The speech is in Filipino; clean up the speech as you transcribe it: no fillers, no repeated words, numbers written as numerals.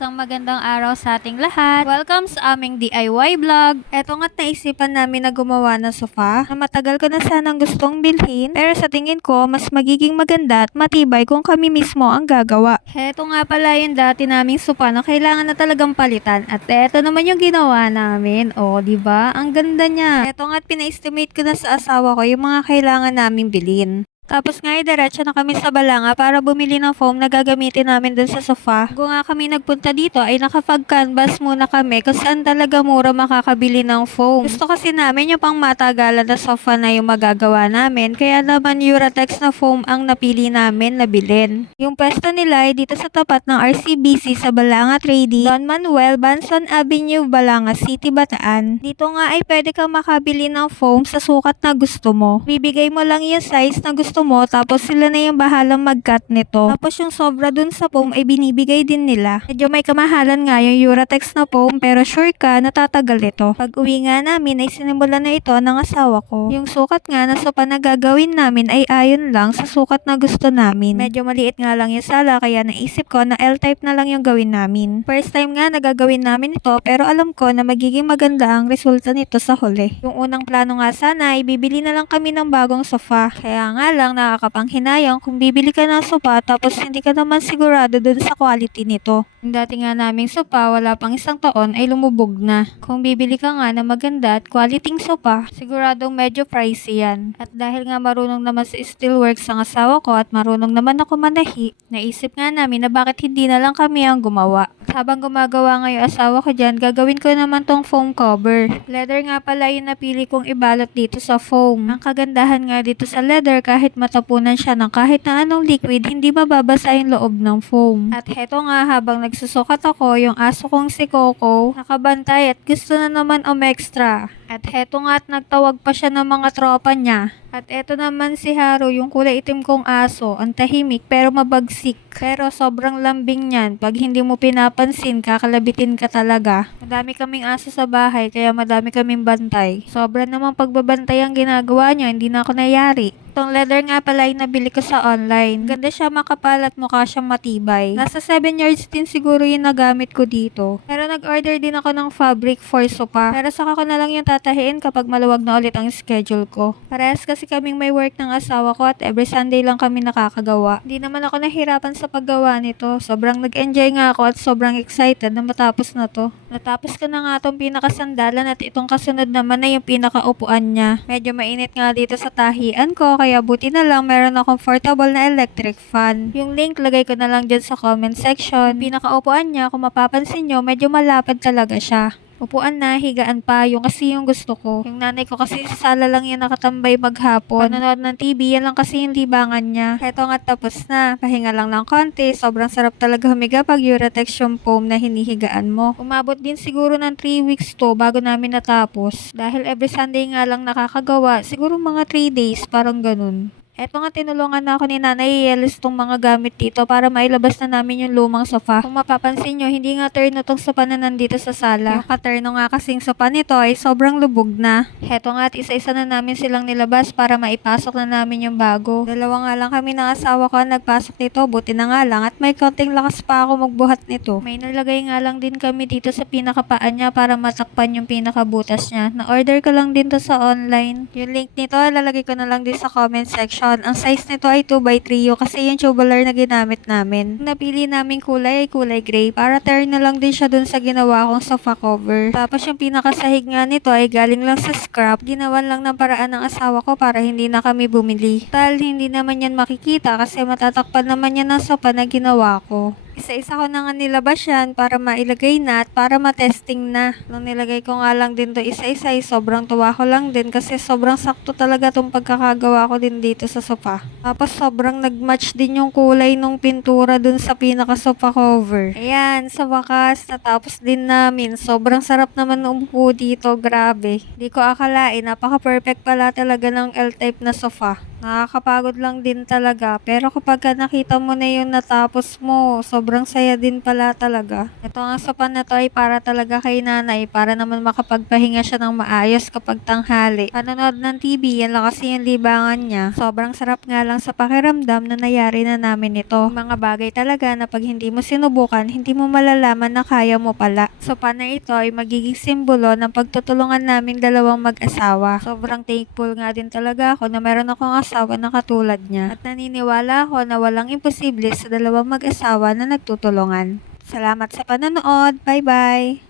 Isang magandang araw sa ating lahat. Welcome sa aming DIY vlog. Eto nga't naisipan namin na gumawa ng sofa na matagal ko na sanang gustong bilhin, pero sa tingin ko mas magiging maganda at matibay kung kami mismo ang gagawa. Eto nga pala yung dati naming sofa na kailangan na talagang palitan, at eto naman yung ginawa namin. O, di ba? Ang ganda niya. Eto nga't pina-estimate ko na sa asawa ko yung mga kailangan naming bilhin. Tapos nga diretso na kami sa Balanga para bumili ng foam na gagamitin namin dun sa sofa. Kung nga kami nagpunta dito ay nakapag-canvas muna kami kung saan talaga mura makakabili ng foam. Gusto kasi namin yung pang matagalan na sofa na yung magagawa namin, kaya naman Uratex na foam ang napili namin na bilhin. Yung pwesto nila ay dito sa tapat ng RCBC sa Balanga Trading, Don Manuel, Banson Avenue, Balanga City, Bataan. Dito nga ay pwede kang makabili ng foam sa sukat na gusto mo. Bibigay mo lang yung size na gusto mo, tapos sila na yung bahalang mag-cut nito. Tapos yung sobra dun sa foam ay binibigay din nila. Medyo may kamahalan nga yung Uratex na foam, pero sure ka natatagal ito. Pag uwi nga namin ay sinimulan na ito ng asawa ko. Yung sukat nga na sopa na gagawin namin ay ayon lang sa sukat na gusto namin. Medyo maliit nga lang yung sala, kaya naisip ko na L-type na lang yung gawin namin. First time nga na gagawin namin ito, pero alam ko na magiging maganda ang resulta nito sa huli. Yung unang plano nga sana ay bibili na lang kami ng bagong sofa. Kaya nga lang nakakapanghinayang kung bibili ka ng sofa tapos hindi ka naman sigurado dun sa quality nito. Yung dati nga naming sofa, wala pang isang taon ay lumubog na. Kung bibili ka nga na maganda at quality sofa, siguradong medyo pricey yan. At dahil nga marunong naman sa steelworks ang asawa ko at marunong naman ako manahi, naisip nga namin na bakit hindi na lang kami ang gumawa. At habang gumagawa nga yung asawa ko dyan, gagawin ko naman tong foam cover. Leather nga pala yung napili kong ibalot dito sa foam. Ang kagandahan nga dito sa leather, kahit matapunan siya ng kahit na anong liquid, hindi mababasa yung loob ng foam. At heto nga, habang nagsusukat ako, yung aso kong si Coco nakabantay at gusto na naman umextra. At heto nga, at nagtawag pa siya ng mga tropa niya. At eto naman si Haro, yung kulay itim kong aso, ang tahimik pero mabagsik. Pero sobrang lambing niyan, pag hindi mo pinapansin, kakalabitin ka talaga. Madami kaming aso sa bahay, kaya madami kaming bantay. Sobra namang pagbabantay ang ginagawa niya, hindi na ako nayari. Itong leather nga pala ay nabili ko sa online. Ganda siya, makapal at mukha siyang matibay. Nasa 7 yards din siguro yung nagamit ko dito. Pero nag-order din ako ng fabric for sofa. Pero saka ko na lang yung tatahiin kapag maluwag na ulit ang schedule ko. Parehas kasi kaming may work ng asawa ko at every Sunday lang kami nakakagawa. Hindi naman ako nahirapan sa paggawa nito. Sobrang nag-enjoy nga ako at sobrang excited na matapos na to. Natapos ko na nga itong pinakasandalan at itong kasunod naman na yung pinakaupuan niya. Medyo mainit nga dito sa tahian ko, kaya buti na lang meron akong comfortable na electric fan. Yung link lagay ko na lang dyan sa comment section. Pinakaupuan niya, kung mapapansin nyo, medyo malapad talaga siya. Upuan na, higaan pa, yung kasi yung gusto ko. Yung nanay ko kasi sa sala lang yan nakatambay maghapon. Panonood ng TV, yan lang kasi yung libangan niya. Heto nga, tapos na. Pahinga lang ng konti. Sobrang sarap talaga humiga pag Uratex yung foam na hinihigaan mo. Umabot din siguro ng 3 weeks to bago namin natapos. Dahil every Sunday nga lang nakakagawa, siguro mga 3 days, parang ganun. Eto nga, tinulungan na ako ni Nanay i-alis tong mga gamit dito para mailabas na namin yung lumang sofa. Kung mapapansin nyo, hindi nga turno tong sofa na nandito sa sala. Yung katurno nga kasing sofa nito ay sobrang lubog na. Heto nga, at isa-isa na namin silang nilabas para maipasok na namin yung bago. Dalawa nga lang kami ng asawa ko nagpasok dito, buti na nga lang, at may konting lakas pa ako magbuhat nito. May nalagay nga lang din kami dito sa pinakapaan niya para matakpan yung pinakabutas niya. Na-order ko lang din to sa online. Yung link nito, lalagay ko na lang din sa comment section. Ang size nito ay 2x3 kasi yung tubular na ginamit namin. Ang napili naming kulay ay kulay gray para turn na lang din siya dun sa ginawa kong sofa cover. Tapos yung pinakasahig nga nito ay galing lang sa scrap. Ginawan lang ng paraan ng asawa ko para hindi na kami bumili. Tal, hindi naman yan makikita kasi matatakpan naman yan ng sofa na ginawa ko. Isa-isa ko na nga nilabas yan para mailagay na at para matesting na. Nung nilagay ko nga lang din to isa-isa, sobrang tuwa ko lang din kasi sobrang sakto talaga tong pagkakagawa ko din dito sa sofa. Tapos sobrang nagmatch din yung kulay nung pintura dun sa pinaka-sofa cover. Ayan, sa wakas, natapos din namin. Sobrang sarap naman umupo dito, grabe. Di ko akalain, napaka-perfect pala talaga ng L-type na sofa. Nakakapagod lang din talaga, pero kapag nakita mo na yung natapos mo, sobrang sobrang saya din pala talaga. Ito nga sopa na to ay para talaga kay nanay, para naman makapagpahinga siya ng maayos kapag tanghali. Panonood ng TV, yan lang kasi yung libangan niya. Sobrang sarap nga lang sa pakiramdam na nayari na namin ito. Mga bagay talaga na pag hindi mo sinubukan, hindi mo malalaman na kaya mo pala. Sopa na ito ay magiging simbolo ng pagtutulungan namin dalawang mag-asawa. Sobrang thankful nga din talaga ako na meron akong asawa na katulad niya. At naniniwala ako na walang imposible sa dalawang mag-asawa na nagtutulungan. Salamat sa panonood. Bye-bye!